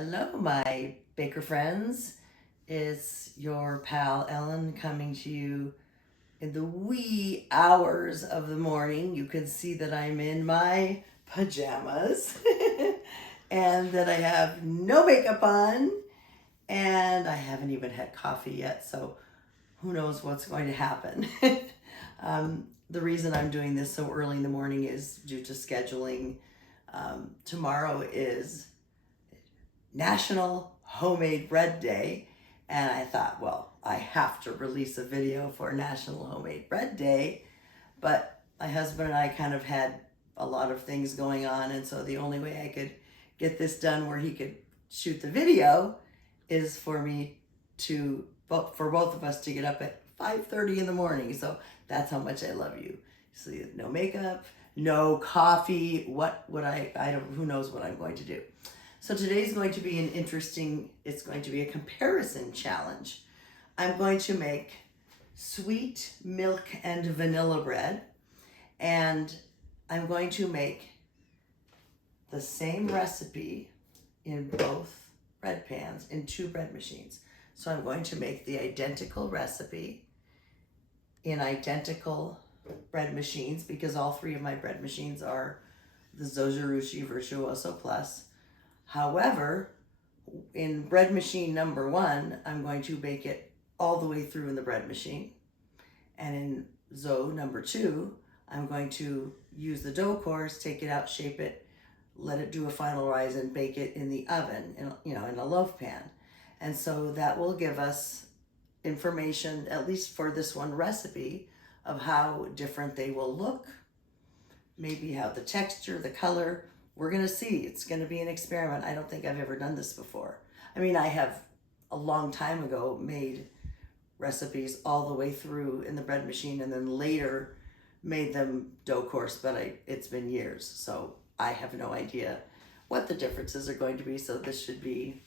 Hello, my baker friends. It's your pal Ellen coming to you in the wee hours of the morning. You can see that I'm in my pajamas and that I have no makeup on, and I haven't even had coffee yet, so who knows what's going to happen. The reason I'm doing this so early in the morning is due to scheduling. Tomorrow is National Homemade Bread Day, and I thought, well, I have to release a video for National Homemade Bread Day, but my husband and I kind of had a lot of things going on, and so the only way I could get this done where he could shoot the video is for for both of us to get up at 5:30 in the morning. So that's how much I love you. So no makeup, no coffee. What would I don't, who knows what I'm going to do. So today's going to be it's going to be a comparison challenge. I'm going to make sweet milk and vanilla bread, and I'm going to make the same recipe in both bread pans in 2 bread machines. So I'm going to make the identical recipe in identical bread machines because all 3 of my bread machines are the Zojirushi Virtuoso Plus. However, in bread machine number 1, I'm going to bake it all the way through in the bread machine. And in Zo number 2, I'm going to use the dough cores, take it out, shape it, let it do a final rise, and bake it in the oven, in a loaf pan. And so that will give us information, at least for this one recipe, of how different they will look, maybe how the texture, the color. We're gonna see. It's gonna be an experiment. I don't think I've ever done this before. I mean, I have a long time ago made recipes all the way through in the bread machine and then later made them dough course, but it's been years, so I have no idea what the differences are going to be, so this should be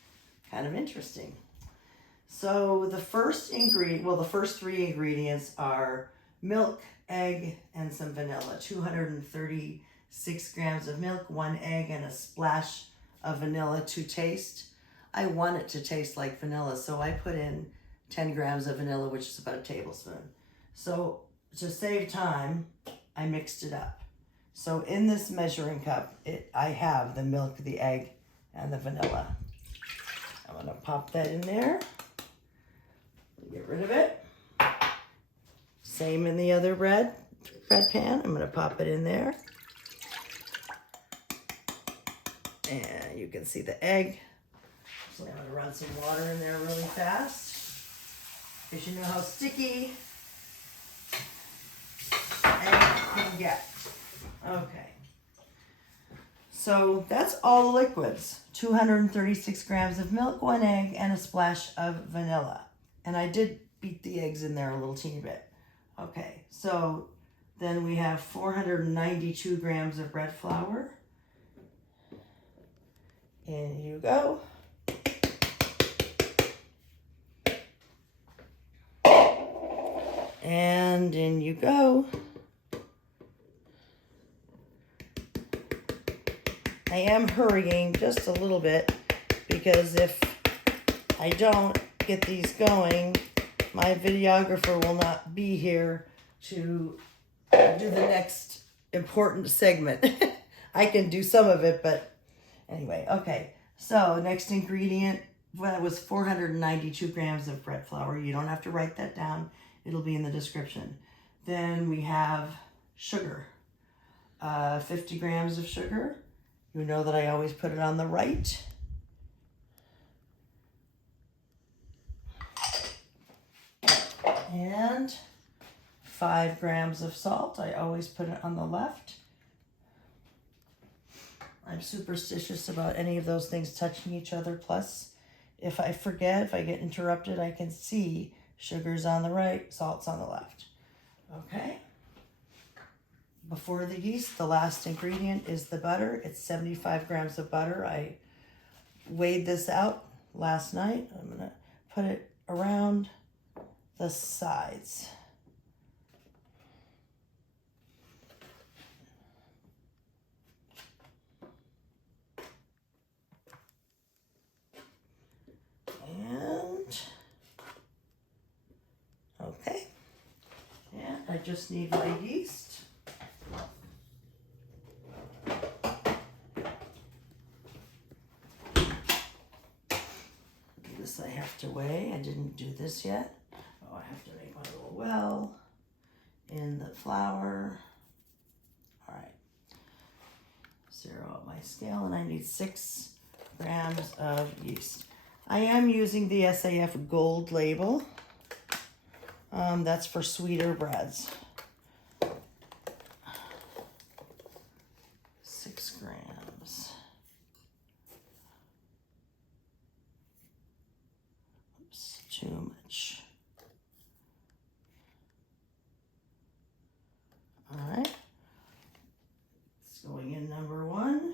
kind of interesting. So the first 3 ingredients are milk, egg, and some vanilla. 236 grams of milk, 1 egg, and a splash of vanilla to taste. I want it to taste like vanilla, so I put in 10 grams of vanilla, which is about a tablespoon. So to save time, I mixed it up. So in this measuring cup, I have the milk, the egg, and the vanilla. I'm gonna pop that in there. Get rid of it. Same in the other bread pan. I'm gonna pop it in there. And you can see the egg. So I'm gonna run some water in there really fast, because you know how sticky egg can get. Okay. So that's all the liquids. 236 grams of milk, 1 egg, and a splash of vanilla. And I did beat the eggs in there a little teeny bit. Okay, so then we have 492 grams of bread flour. In you go. And in you go. I am hurrying just a little bit because if I don't get these going, my videographer will not be here to do the next important segment. I can do some of it, but anyway, okay. So next ingredient was 492 grams of bread flour. You don't have to write that down. It'll be in the description. Then we have sugar, 50 grams of sugar. You know that I always put it on the right. And 5 grams of salt. I always put it on the left. I'm superstitious about any of those things touching each other. Plus, if I forget, if I get interrupted, I can see sugar's on the right, salt's on the left. Okay. Before the yeast, the last ingredient is the butter. It's 75 grams of butter. I weighed this out last night. I'm gonna put it around the sides. just need my yeast. This I have to weigh. I didn't do this yet. Oh, I have to make my little well in the flour. All right. Zero out my scale, and I need 6 grams of yeast. I am using the SAF Gold label. That's for sweeter breads. 6 grams. Oops, too much. All right. It's going in number 1.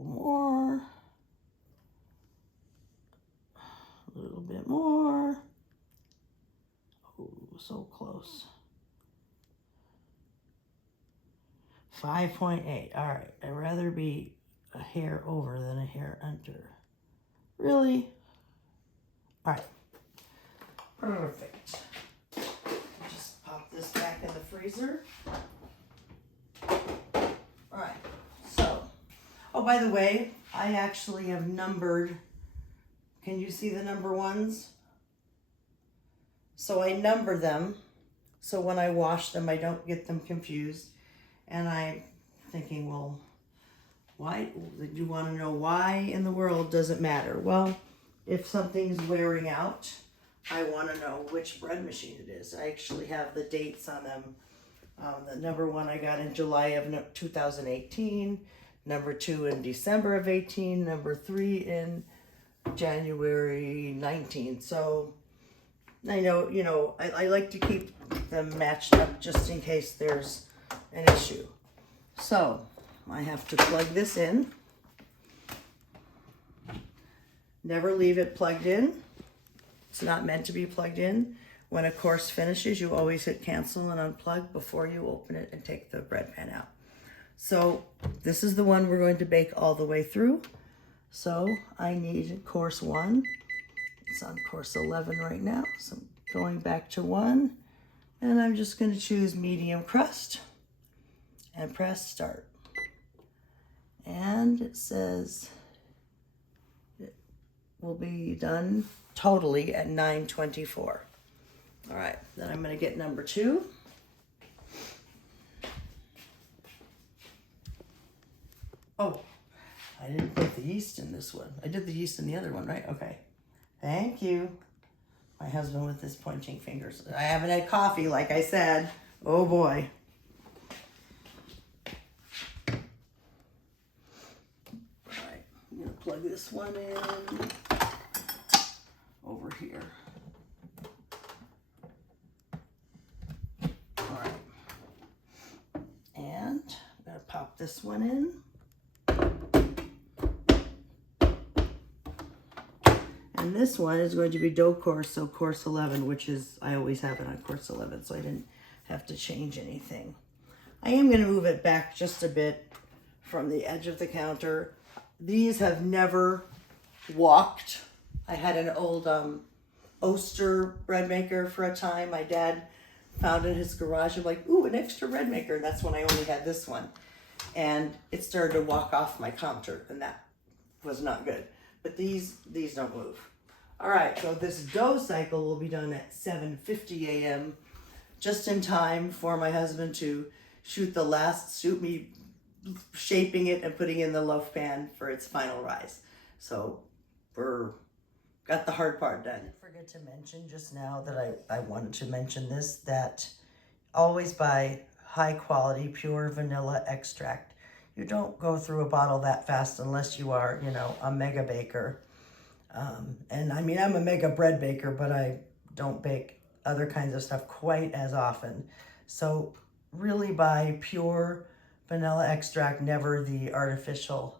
More, a little bit more. Oh, so close. 5.8. All right, I'd rather be a hair over than a hair under. Really? All right, perfect. Just pop this back in the freezer. All right, so. Oh, by the way, I actually have numbered, can you see the number 1s? So I number them, so when I wash them, I don't get them confused. And I'm thinking, well, why, you want to know why in the world does it matter? Well, if something's wearing out, I want to know which bread machine it is. I actually have the dates on them. The number 1 I got in July of 2018. Number 2 in December of 18, number 3 in January 19. So I know, you know, I like to keep them matched up just in case there's an issue. So I have to plug this in. Never leave it plugged in. It's not meant to be plugged in. When a course finishes, you always hit cancel and unplug before you open it and take the bread pan out. So this is the one we're going to bake all the way through. So I need course 1. It's on course 11 right now. So I'm going back to 1. And I'm just going to choose medium crust and press start. And it says it will be done totally at 9:24. All right, then I'm going to get number 2. Oh, I didn't put the yeast in this one. I did the yeast in the other one, right? Okay. Thank you. My husband with his pointing fingers. I haven't had coffee, like I said. Oh boy. All right, I'm gonna plug this one in over here. All right. And I'm gonna pop this one in. And this one is going to be dough course, so course 11, which is, I always have it on course 11, so I didn't have to change anything. I am going to move it back just a bit from the edge of the counter. These have never walked. I had an old Oster bread maker for a time. My dad found in his garage. I'm like, ooh, an extra bread maker. And that's when I only had this one. And it started to walk off my counter, and that was not good. But these don't move. All right, so this dough cycle will be done at 7:50 a.m. just in time for my husband to shoot me shaping it and putting it in the loaf pan for its final rise. So got the hard part done. I didn't forget to mention just now that I wanted to mention this, that always buy high quality pure vanilla extract. You don't go through a bottle that fast unless you are, you know, a mega baker. And I mean, I'm a mega bread baker, but I don't bake other kinds of stuff quite as often. So really buy pure vanilla extract, never the artificial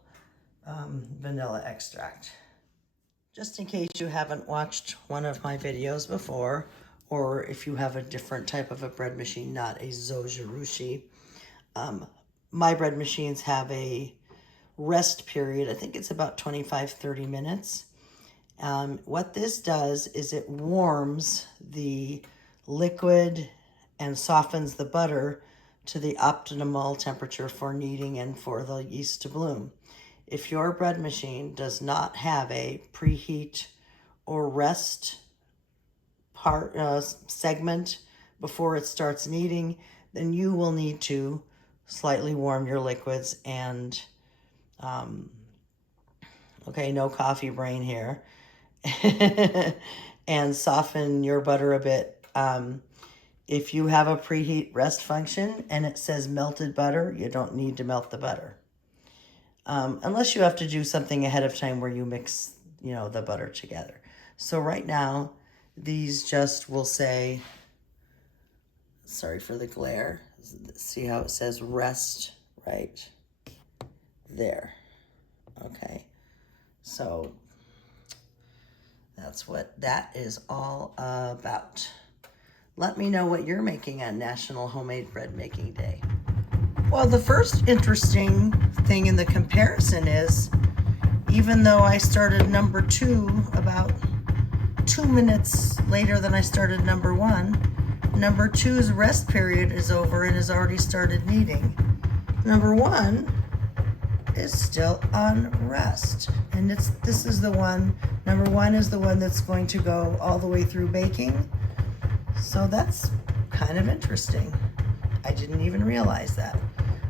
vanilla extract. Just in case you haven't watched one of my videos before, or if you have a different type of a bread machine, not a Zojirushi, my bread machines have a rest period. I think it's about 25-30 minutes. What this does is it warms the liquid and softens the butter to the optimal temperature for kneading and for the yeast to bloom. If your bread machine does not have a preheat or rest segment before it starts kneading, then you will need to slightly warm your liquids and, okay, no coffee brain here, and soften your butter a bit. If you have a preheat rest function and it says melted butter, you don't need to melt the butter. Unless you have to do something ahead of time where you mix, the butter together. So right now, these just will say, sorry for the glare, see how it says rest right there. Okay, so that's what that is all about. Let me know what you're making on National Homemade Bread Making Day. Well, the first interesting thing in the comparison is, even though I started number 2 about 2 minutes later than I started number 1, number 2's rest period is over and has already started kneading. Number 1 is still on rest, and this is the one, number 1 is the one that's going to go all the way through baking. So that's kind of interesting. I didn't even realize that.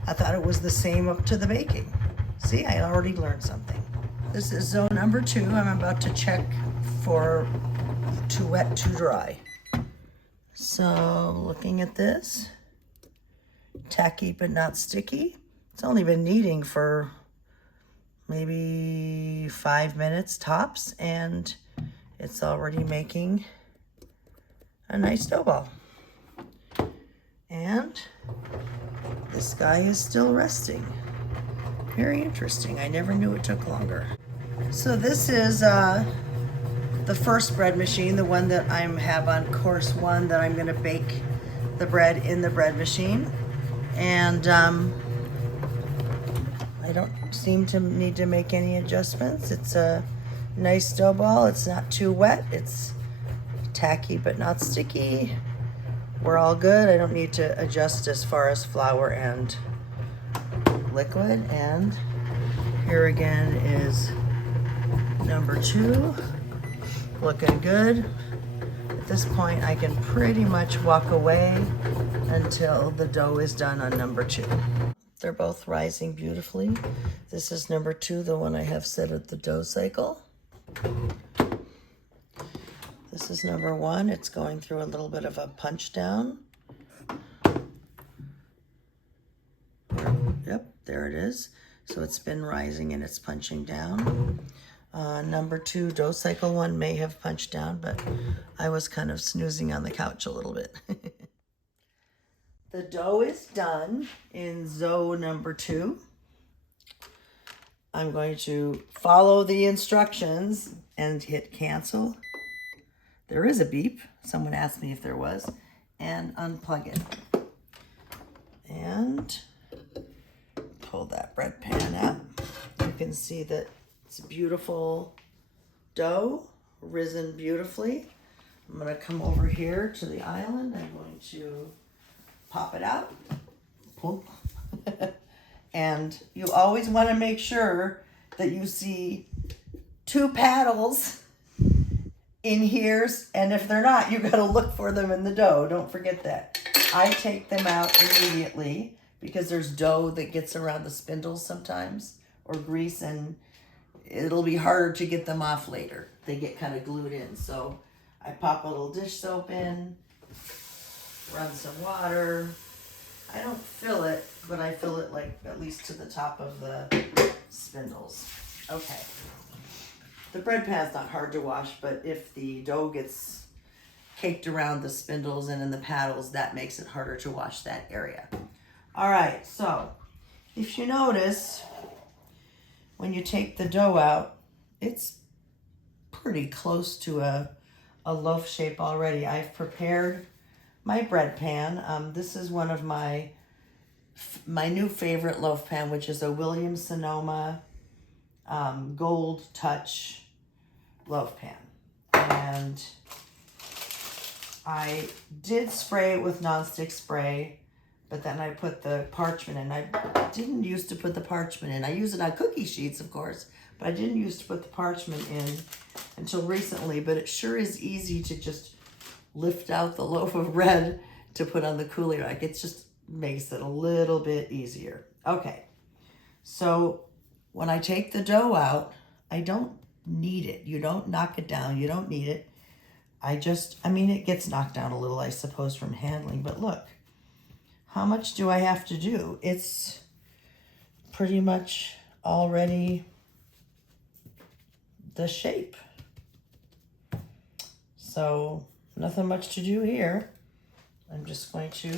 I thought it was the same up to the baking. See, I already learned something. This is zone number 2. I'm about to check for too wet, too dry. So looking at this, tacky but not sticky. It's only been kneading for maybe 5 minutes tops, and it's already making a nice dough ball. And this guy is still resting. Very interesting. I never knew it took longer. So this is the first bread machine, the one that I have on course 1, that I'm going to bake the bread in the bread machine. And I don't seem to need to make any adjustments. It's a nice dough ball. It's not too wet. It's tacky but not sticky. We're all good. I don't need to adjust as far as flour and liquid. And here again is number 2, looking good. At this point, I can pretty much walk away until the dough is done on number 2. They're both rising beautifully. This is number 2, the one I have set at the dough cycle. This is number 1. It's going through a little bit of a punch down. Yep, there it is. So it's been rising and it's punching down. Number 2, dough cycle 1 may have punched down, but I was kind of snoozing on the couch a little bit. The dough is done in zone number 2. I'm going to follow the instructions and hit cancel. There is a beep. Someone asked me if there was. And unplug it. And pull that bread pan up. You can see that it's beautiful dough, risen beautifully. I'm going to come over here to the island. I'm going to pop it out. Pull. And you always want to make sure that you see 2 paddles in here, and if they're not, you got to look for them in the dough. Don't forget that. I take them out immediately because there's dough that gets around the spindles sometimes, or grease, and it'll be harder to get them off later. They get kind of glued in. So I pop a little dish soap in, run some water. I don't fill it, but I fill it like at least to the top of the spindles. Okay. The bread pan's not hard to wash, but if the dough gets caked around the spindles and in the paddles, that makes it harder to wash that area. All right, so if you notice, when you take the dough out, it's pretty close to a loaf shape already. I've prepared my bread pan. This is one of my my new favorite loaf pan, which is a Williams Sonoma Gold Touch loaf pan. And I did spray it with nonstick spray, but then I put the parchment in. I didn't used to put the parchment in. I use it on cookie sheets, of course, but I didn't used to put the parchment in until recently. But it sure is easy to just lift out the loaf of bread to put on the coulis rack. It just makes it a little bit easier. Okay, so when I take the dough out, I don't need it. You don't knock it down. You don't need it. I mean, it gets knocked down a little, I suppose, from handling, but look, how much do I have to do? It's pretty much already the shape. So nothing much to do here. I'm just going to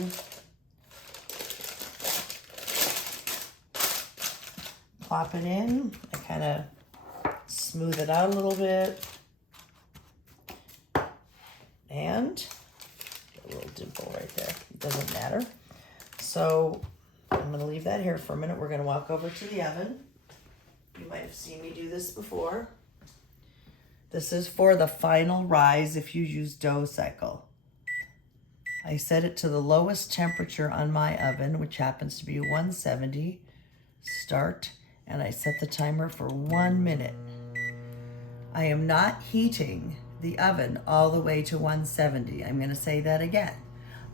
plop it in. I kind of smooth it out a little bit. And a little dimple right there. It doesn't matter. So I'm going to leave that here for a minute. We're going to walk over to the oven. You might have seen me do this before. This is for the final rise if you use dough cycle. I set it to the lowest temperature on my oven, which happens to be 170. Start, and I set the timer for 1 minute. I am not heating the oven all the way to 170. I'm going to say that again.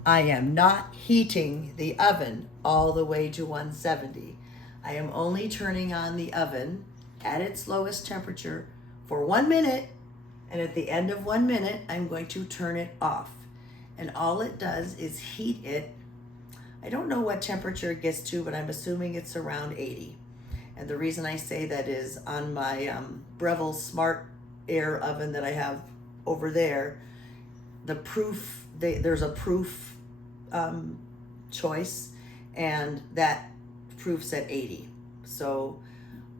I am not heating the oven all the way to 170. I am only turning on the oven at its lowest temperature for 1 minute, and at the end of 1 minute, I'm going to turn it off. And all it does is heat it. I don't know what temperature it gets to, but I'm assuming it's around 80. And the reason I say that is on my Breville Smart Air oven that I have over there, the proof, there's a proof choice, and that proof's at 80. So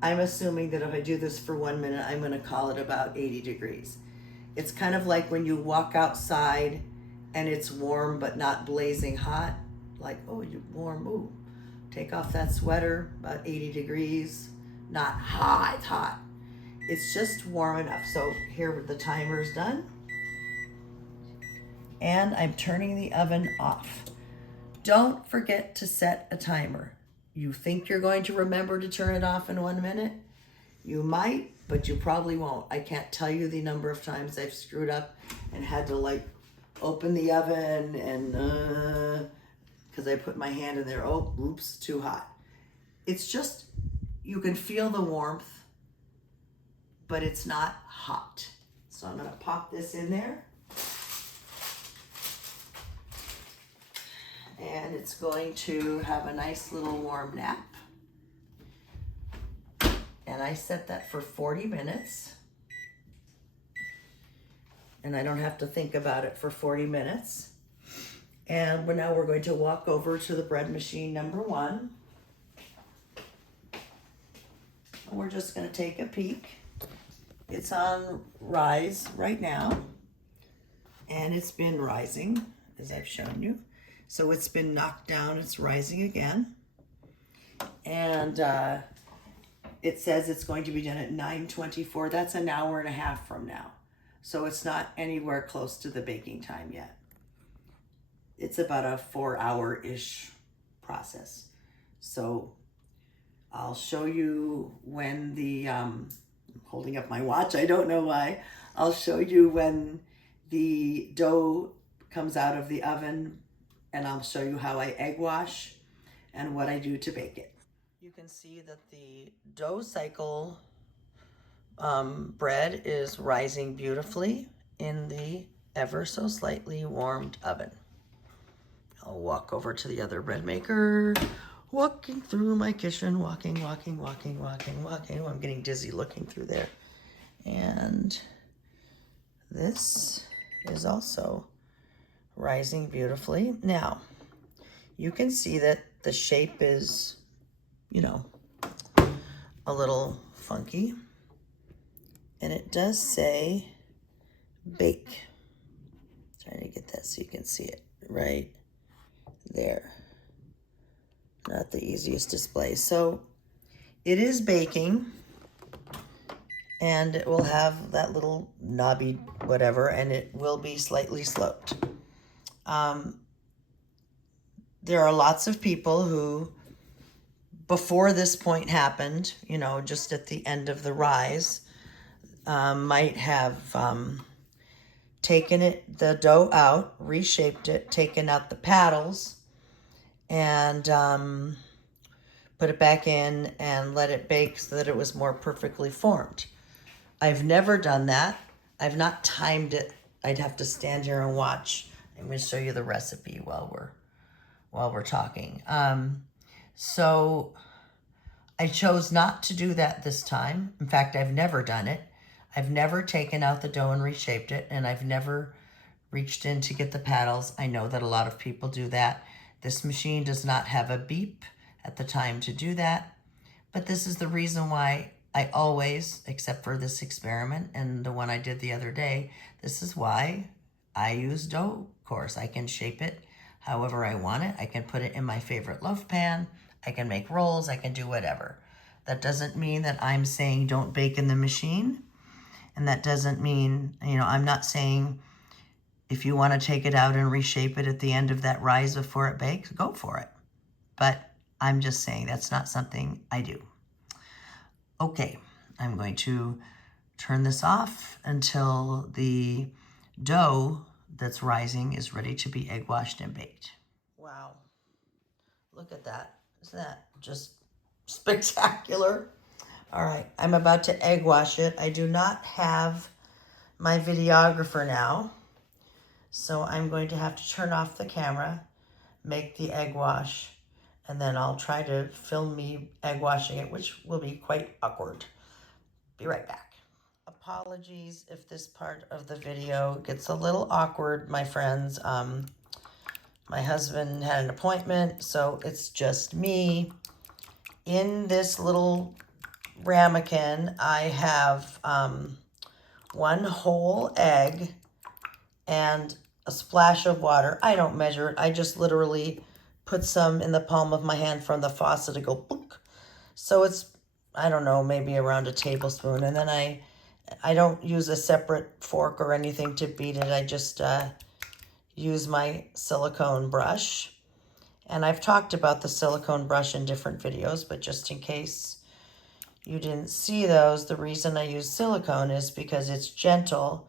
I'm assuming that if I do this for 1 minute, I'm going to call it about 80 degrees. It's kind of like when you walk outside and it's warm but not blazing hot. Like, oh, you're warm, ooh. Take off that sweater, about 80 degrees. Not hot, hot. It's just warm enough. So here the timer's done. And I'm turning the oven off. Don't forget to set a timer. You think you're going to remember to turn it off in 1 minute? You might, but you probably won't. I can't tell you the number of times I've screwed up and had to like open the oven and because I put my hand in there. Oh, oops, too hot. It's just, you can feel the warmth, but it's not hot. So I'm gonna pop this in there. And it's going to have a nice little warm nap. And I set that for 40 minutes. And I don't have to think about it for 40 minutes. And now we're going to walk over to the bread machine number 1. We're just going to take a peek. It's on rise right now. And it's been rising, as I've shown you. So it's been knocked down, it's rising again. And it says it's going to be done at 9:24. That's an hour and a half from now. So it's not anywhere close to the baking time yet. It's about a 4-hour-ish process. So I'll show you when the, I'm holding up my watch, I don't know why. I'll show you when the dough comes out of the oven, and I'll show you how I egg wash and what I do to bake it. You can see that the dough cycle bread is rising beautifully in the ever so slightly warmed oven. I'll walk over to the other bread maker, walking through my kitchen, walking. Oh, I'm getting dizzy looking through there. And this is also rising beautifully. Now, you can see that the shape is, you know, a little funky. And it does say bake. Trying to get that so you can see it right there. not the easiest display. So it is baking, and it will have that little knobby whatever, and it will be slightly sloped. There are lots of people who, before this point happened, you know, just at the end of the rise, might have taken the dough out, reshaped it, taken out the paddles, and put it back in and let it bake so that it was more perfectly formed. I've never done that. I've not timed it. I'd have to stand here and watch. I'm going to show you the recipe while we're talking. So I chose not to do that this time. In fact, I've never done it. I've never taken out the dough and reshaped it, and I've never reached in to get the paddles. I know that a lot of people do that. This machine does not have a beep at the time to do that, but this is the reason why I always, except for this experiment and the one I did the other day, this is why I use dough. Of course, I can shape it however I want it. I can put it in my favorite loaf pan. I can make rolls. I can do whatever. That doesn't mean that I'm saying don't bake in the machine. And that doesn't mean, you know, I'm not saying if you want to take it out and reshape it at the end of that rise before it bakes, go for it. But I'm just saying that's not something I do. Okay, I'm going to turn this off until the dough that's rising is ready to be egg washed and baked. Wow, look at that. Isn't that just spectacular? All right, I'm about to egg wash it. I do not have my videographer now, so I'm going to have to turn off the camera, make the egg wash, and then I'll try to film me egg washing it, which will be quite awkward. Be right back. Apologies if this part of the video gets a little awkward, my friends. My husband had an appointment, so it's just me. In this little ramekin, I have 1 whole egg and a splash of water. I don't measure it. I just literally put some in the palm of my hand from the faucet to go book. So it's, I don't know, maybe around a tablespoon. And then I don't use a separate fork or anything to beat it. I just use my silicone brush. And I've talked about the silicone brush in different videos, but just in case you didn't see those, the reason I use silicone is because it's gentle.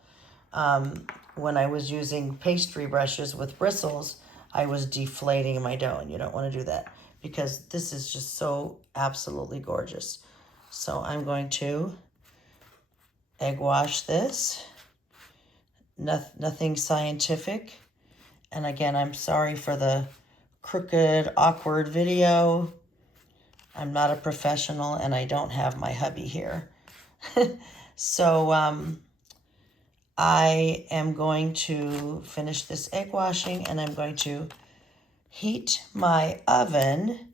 When I was using pastry brushes with bristles, I was deflating my dough, and you don't want to do that because this is just so absolutely gorgeous. So I'm going to egg wash this. Nothing scientific. And again, I'm sorry for the crooked, awkward video. I'm not a professional, and I don't have my hubby here. So I am going to finish this egg washing, and I'm going to heat my oven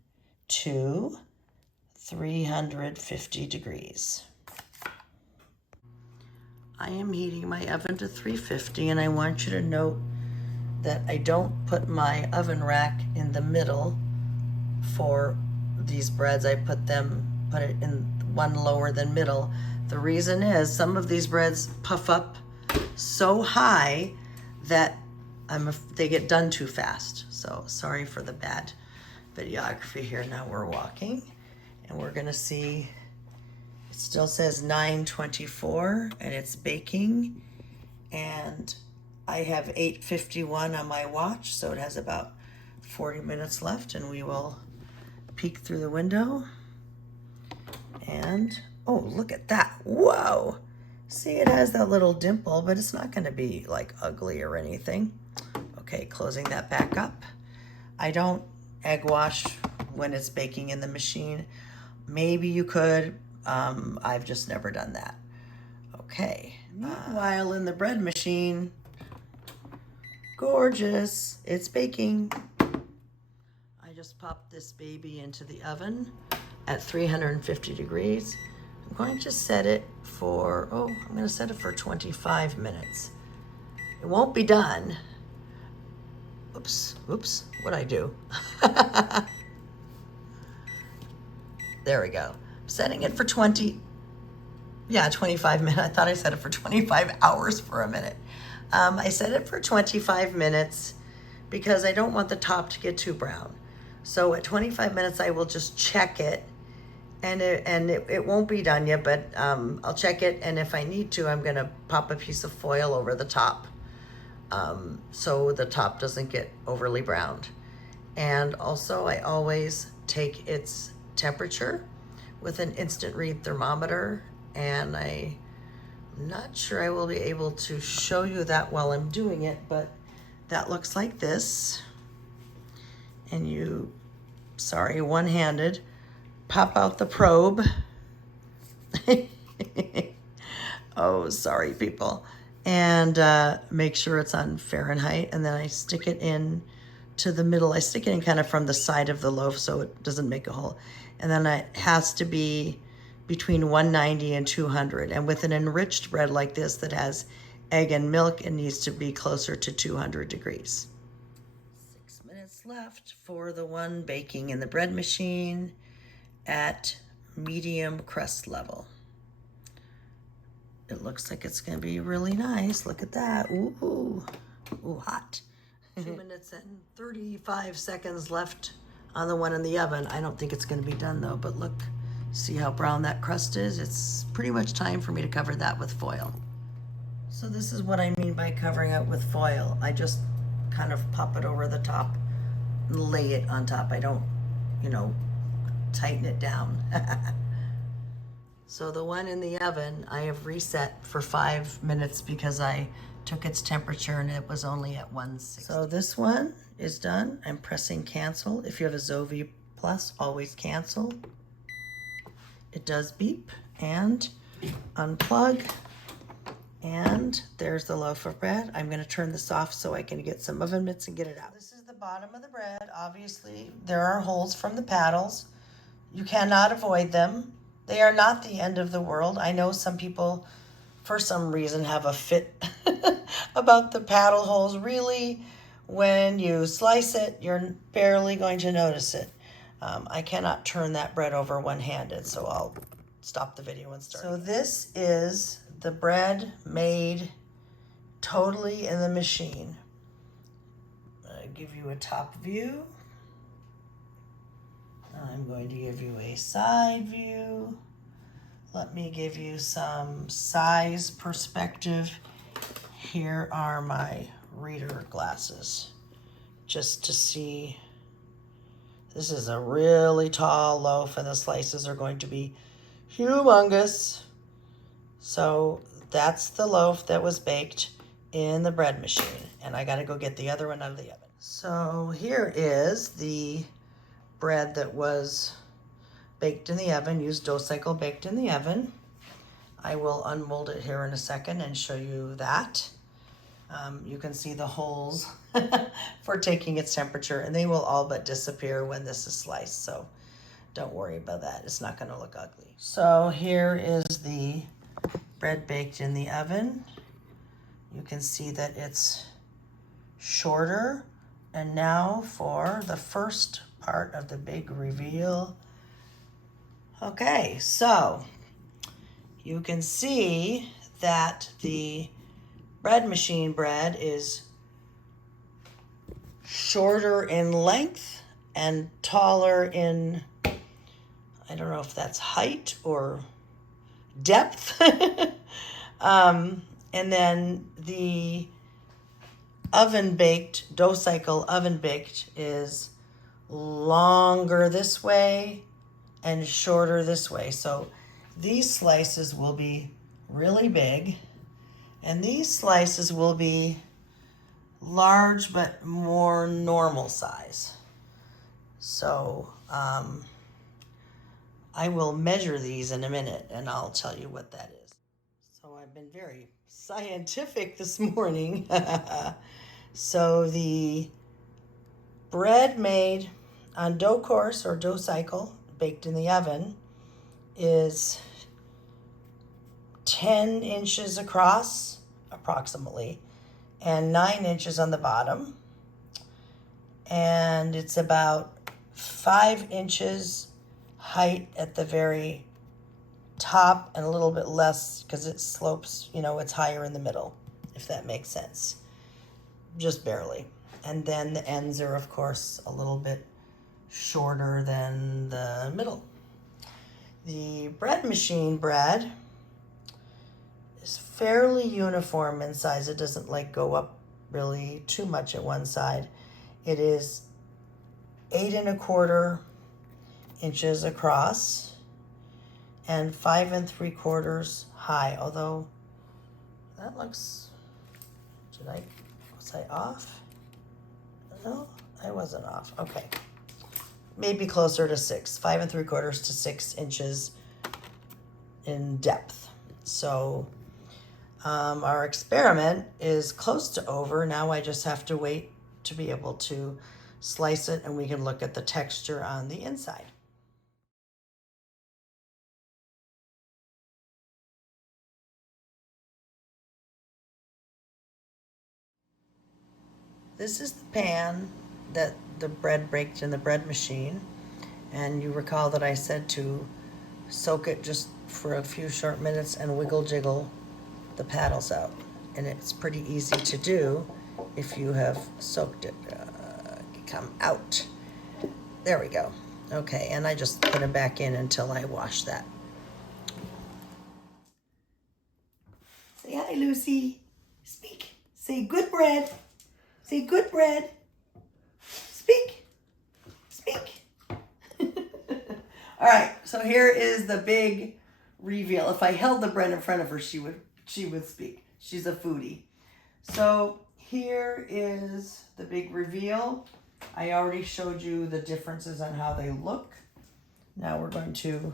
to 350 degrees. I am heating my oven to 350, and I want you to note that I don't put my oven rack in the middle for these breads. I put it in one lower than middle. The reason is some of these breads puff up so high that they get done too fast. So sorry for the bad videography here. Now we're walking, and we're gonna see, it still says 9:24 and it's baking, and I have 8:51 on my watch, so it has about 40 minutes left, and we will peek through the window. And oh, look at that. Whoa. See, it has that little dimple, but it's not going to be like ugly or anything. Okay, closing that back up. I don't egg wash when it's baking in the machine. Maybe you could. I've just never done that. Okay. Meanwhile, in the bread machine, gorgeous, it's baking. I just popped this baby into the oven at 350 degrees. I'm going to set it for, I'm going to set it for 25 minutes. It won't be done. Oops, what'd I do? There we go. Setting it for 25 minutes. I thought I set it for 25 hours for a minute. I set it for 25 minutes because I don't want the top to get too brown. So at 25 minutes, I will just check it, and it won't be done yet, but I'll check it, and if I need to, I'm gonna pop a piece of foil over the top so the top doesn't get overly browned. And also, I always take its temperature with an instant read thermometer, and I'm not sure I will be able to show you that while I'm doing it, but that looks like this. And you, sorry, one-handed, pop out the probe. Oh, sorry, people. And make sure it's on Fahrenheit, and then I stick it in to the middle. I stick it in kind of from the side of the loaf so it doesn't make a hole. And then it has to be between 190 and 200. And with an enriched bread like this that has egg and milk, it needs to be closer to 200 degrees. 6 minutes left for the one baking in the bread machine at medium crust level. It looks like it's gonna be really nice. Look at that. Ooh, ooh, hot. 2 minutes and 35 seconds left on the one in the oven. I don't think it's gonna be done though, but look, see how brown that crust is? It's pretty much time for me to cover that with foil. So this is what I mean by covering it with foil. I just kind of pop it over the top and lay it on top. I don't, tighten it down. So the one in the oven, I have reset for 5 minutes because I took its temperature and it was only at 160. So this one is done. I'm pressing cancel. If you have a Zovi Plus, always cancel. It does beep, and unplug. And there's the loaf of bread. I'm gonna turn this off so I can get some oven mitts and get it out. This is the bottom of the bread. Obviously, there are holes from the paddles. You cannot avoid them. They are not the end of the world. I know some people, for some reason, have a fit about the paddle holes. Really, when you slice it, you're barely going to notice it. I cannot turn that bread over one-handed, so I'll stop the video and start. So this is the bread made totally in the machine. I'll give you a top view. I'm going to give you a side view. Let me give you some size perspective. Here are my reader glasses, just to see. This is a really tall loaf, and the slices are going to be humongous. So that's the loaf that was baked in the bread machine, and I gotta go get the other one out of the oven. So here is the bread that was baked in the oven, used dough cycle baked in the oven. I will unmold it here in a second and show you that. You can see the holes for taking its temperature, and they will all but disappear when this is sliced, so don't worry about that. It's not gonna look ugly. So here is the bread baked in the oven. You can see that it's shorter. And now for the first part of the big reveal. Okay, so you can see that the bread machine bread is shorter in length and taller in, I don't know if that's height or depth. And then the oven baked, dough cycle oven baked is longer this way and shorter this way. So these slices will be really big, and these slices will be large but more normal size. So I will measure these in a minute and I'll tell you what that is. So I've been very scientific this morning. So the bread made on dough course or dough cycle, baked in the oven, is 10 inches across, approximately, and 9 inches on the bottom. And it's about 5 inches height at the very top and a little bit less because it slopes, you know, it's higher in the middle, if that makes sense. Just barely. And then the ends are, of course, a little bit shorter than the middle. The bread machine bread is fairly uniform in size. It doesn't like go up really too much at one side. It is 8 1/4 inches across and 5 3/4 high. Although that looks, was I off? No, I wasn't off. Okay, maybe closer to 6, 5 3/4 to 6 inches in depth. So our experiment is close to over. Now I just have to wait to be able to slice it and we can look at the texture on the inside. This is the pan that the bread baked in the bread machine. And you recall that I said to soak it just for a few short minutes and wiggle jiggle the paddles out. And it's pretty easy to do if you have soaked it. Come out. There we go. Okay, and I just put it back in until I wash that. Say hi, Lucy. Speak. Say good bread. Say good bread. Speak. Speak. All right, so here is the big reveal. If I held the bread in front of her, she would speak. She's a foodie. So here is the big reveal. I already showed you the differences on how they look. Now we're going to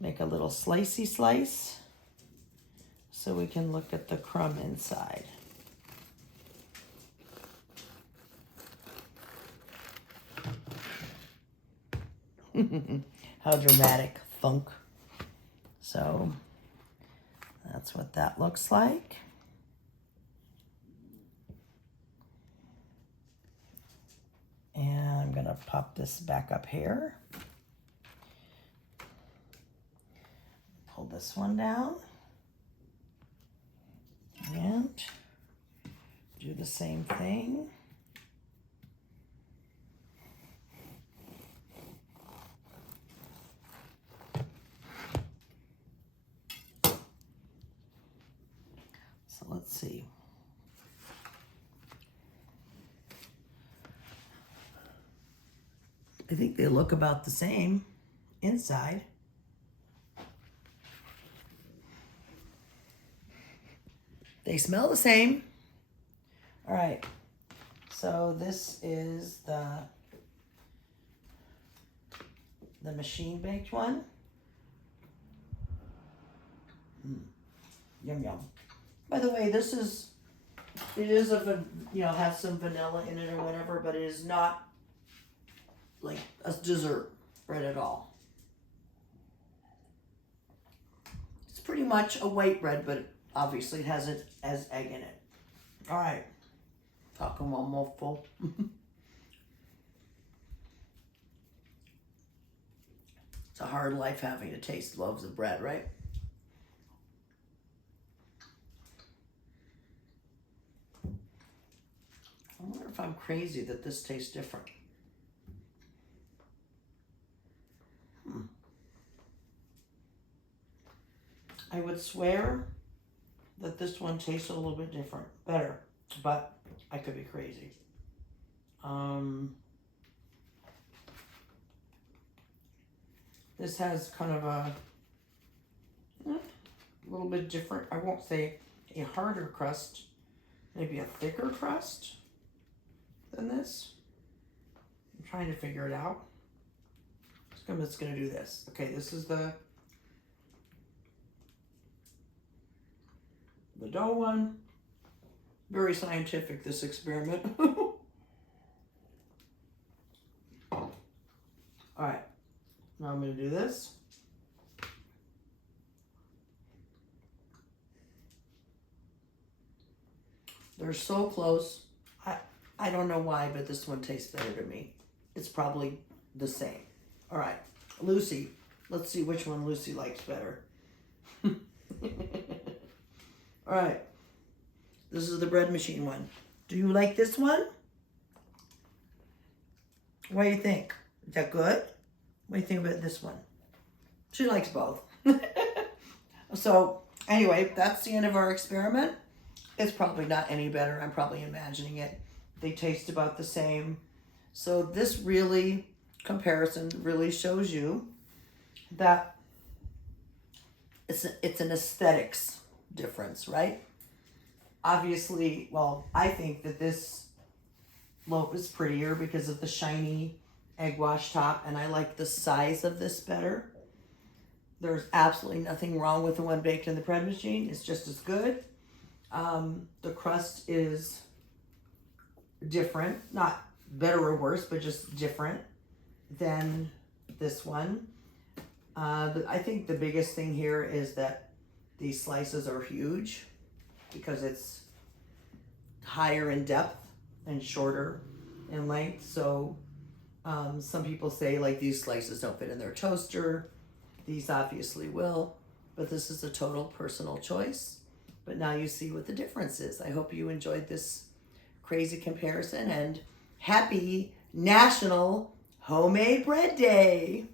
make a little slicey slice so we can look at the crumb inside. How dramatic, thunk. So that's what that looks like. And I'm gonna pop this back up here. Pull this one down. And do the same thing. So let's see. I think they look about the same inside. They smell the same. All right, so this is the machine baked one. Yum yum. By the way, it is has some vanilla in it or whatever, but it is not like a dessert bread at all. It's pretty much a white bread, but obviously it has egg in it. All right, talking one mouthful. It's a hard life having to taste loaves of bread, right? I wonder if I'm crazy that this tastes different. I would swear that this one tastes a little bit better, but I could be crazy. This has kind of a little bit different, I won't say a harder crust, maybe a thicker crust than this. I'm trying to figure it out. I'm just gonna do this. Okay, this is the dough one. Very scientific, this experiment. All right, now I'm gonna do this. They're so close. I don't know why, but this one tastes better to me. it's probably the same. All right, Lucy, let's see which one Lucy likes better. All right, this is the bread machine one. Do you like this one? What do you think? Is that good? What do you think about this one? She likes both. So anyway, that's the end of our experiment. It's probably not any better. I'm probably imagining it. They taste about the same. So this really, comparison really shows you that it's an aesthetics difference, right? Obviously, well, I think that this loaf is prettier because of the shiny egg wash top, and I like the size of this better. There's absolutely nothing wrong with the one baked in the bread machine. It's just as good. The crust is different, not better or worse, but just different than this one. I think the biggest thing here is that these slices are huge because it's higher in depth and shorter in length. So some people say like these slices don't fit in their toaster. These obviously will, but this is a total personal choice. But now you see what the difference is. I hope you enjoyed this crazy comparison, and happy National Homemade Bread Day.